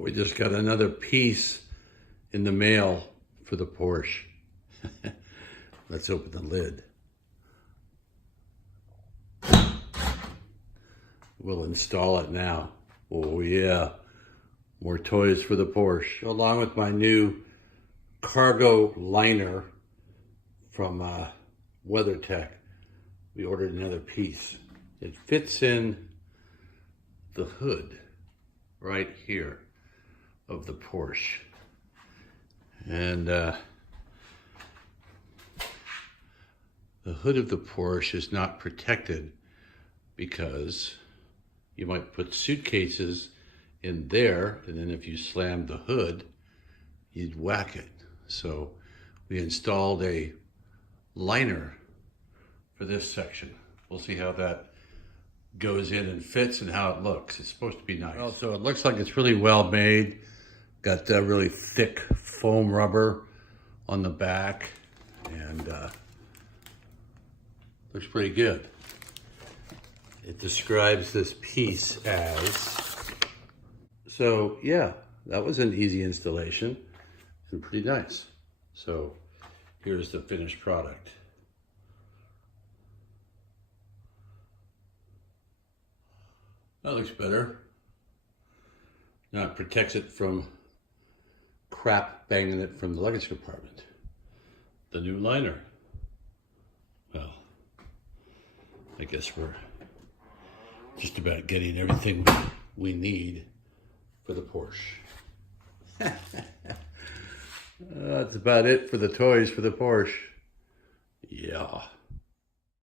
We just got another piece in the mail for the Porsche. Let's open the lid. We'll install it now. Oh yeah, more toys for the Porsche. Along with my new cargo liner from WeatherTech, we ordered another piece. It fits in the hood right here of the Porsche. And the hood of the Porsche is not protected because you might put suitcases in there, and then if you slammed the hood, you'd whack it. So we installed a liner for this section. We'll see how that goes in and fits and how it looks. It's supposed to be nice. Also, it looks like it's really well made. Got that really thick foam rubber on the back, and looks pretty good. It describes this piece as, so yeah, that was an easy installation and pretty nice. So here's the finished product. That looks better. Now it protects it from crap banging it from the luggage compartment. The new liner. Well, I guess we're just about getting everything we need for the Porsche. That's about it for the toys for the Porsche. Yeah.